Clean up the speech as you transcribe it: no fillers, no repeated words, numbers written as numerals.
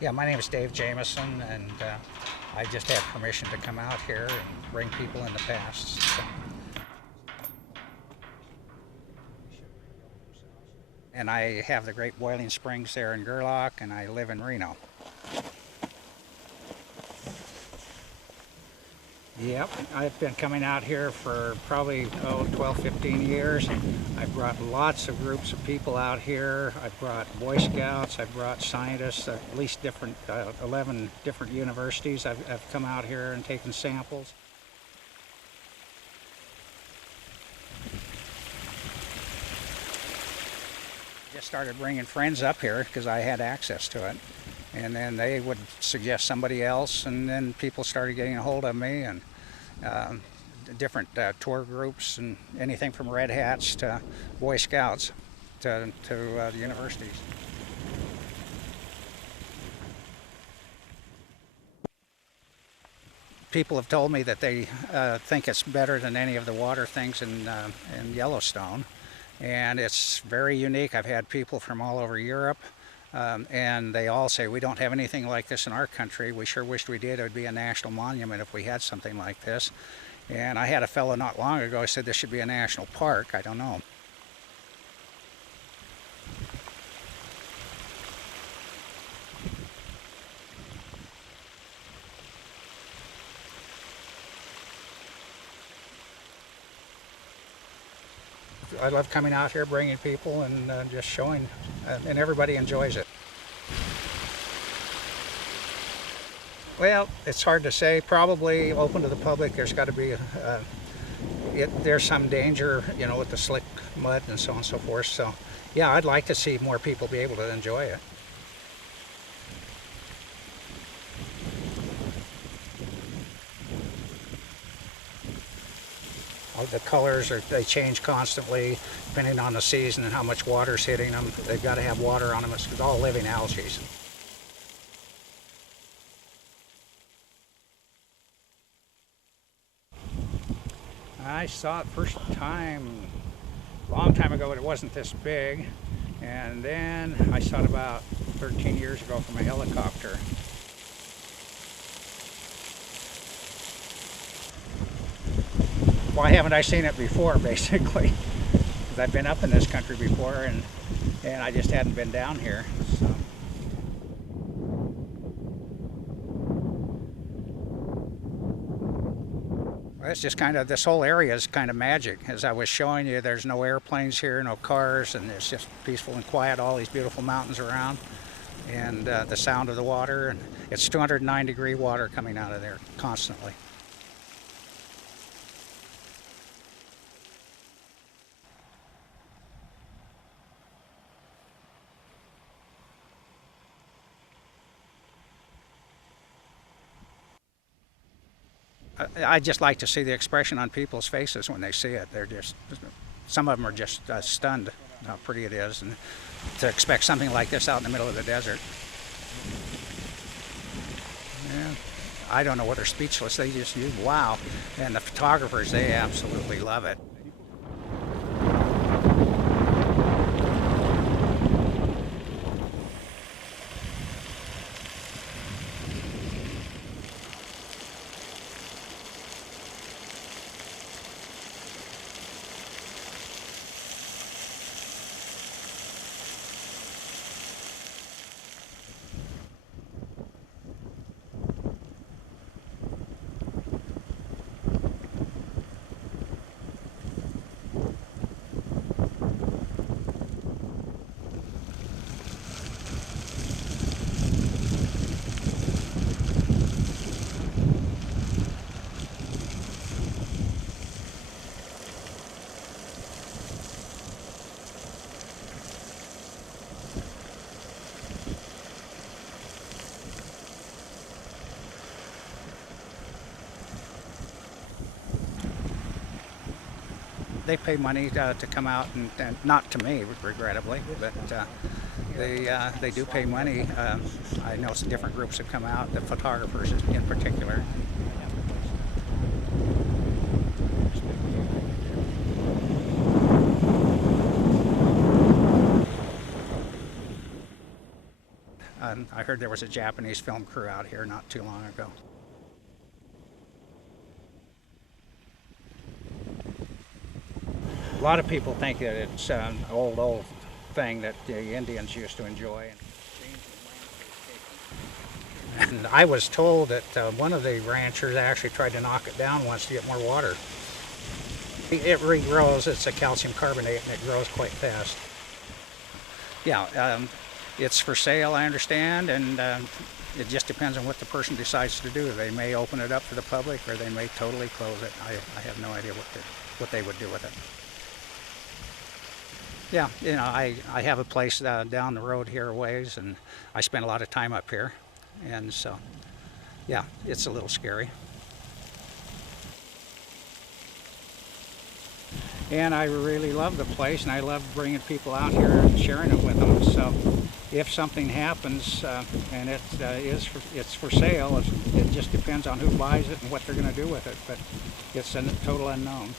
Yeah, my name is Dave Jameson, and I just had permission to come out here and bring people in the past. So. And I have the Great Boiling Springs there in Gerlach, and I live in Reno. Yep, I've been coming out here for probably 12, 15 years. I've brought lots of groups of people out here. I've brought Boy Scouts, I've brought scientists, at least 11 different universities. I've come out here and taken samples. Just started bringing friends up here because I had access to it. And then they would suggest somebody else, and then people started getting a hold of me, and different tour groups, and anything from Red Hats to Boy Scouts to the universities. People have told me that they think it's better than any of the water things in Yellowstone, and it's very unique. I've had people from all over Europe. And they all say, we don't have anything like this in our country. We sure wished we did. It would be a national monument if we had something like this. And I had a fellow not long ago who said this should be a national park. I don't know. I love coming out here, bringing people, and just showing, and everybody enjoys it. Well, it's hard to say. Probably open to the public. There's got to be, there's some danger, with the slick mud and so on and so forth. So, yeah, I'd like to see more people be able to enjoy it. The colors they change constantly depending on the season and how much water's hitting them. They've got to have water on them. It's all living algae. I saw it first time a long time ago, but it wasn't this big. And then I saw it about 13 years ago from a helicopter. Why haven't I seen it before, basically? Because I've been up in this country before, and I just hadn't been down here. So. Well, it's just kind of, this whole area is kind of magic. As I was showing you, there's no airplanes here, no cars, and it's just peaceful and quiet, all these beautiful mountains around, and the sound of the water. And it's 209-degree water coming out of there constantly. I just like to see the expression on people's faces when they see it. They're just, some of them are just stunned how pretty it is, and to expect something like this out in the middle of the desert. Yeah, I don't know what they're speechless. They just use wow, and the photographers, they absolutely love it. They pay money to come out, and not to me, regrettably, but they do pay money. I know some different groups have come out, the photographers in particular. I heard there was a Japanese film crew out here not too long ago. A lot of people think that it's an old thing that the Indians used to enjoy. And I was told that one of the ranchers actually tried to knock it down once to get more water. It regrows. It's a calcium carbonate, and it grows quite fast. Yeah, it's for sale, I understand, and it just depends on what the person decides to do. They may open it up to the public, or they may totally close it. I have no idea what they would do with it. Yeah, you know, I have a place down the road here a ways, and I spend a lot of time up here, and so, yeah, it's a little scary. And I really love the place, and I love bringing people out here and sharing it with them. So if something happens and it's for sale, it just depends on who buys it and what they're going to do with it, but it's a total unknown.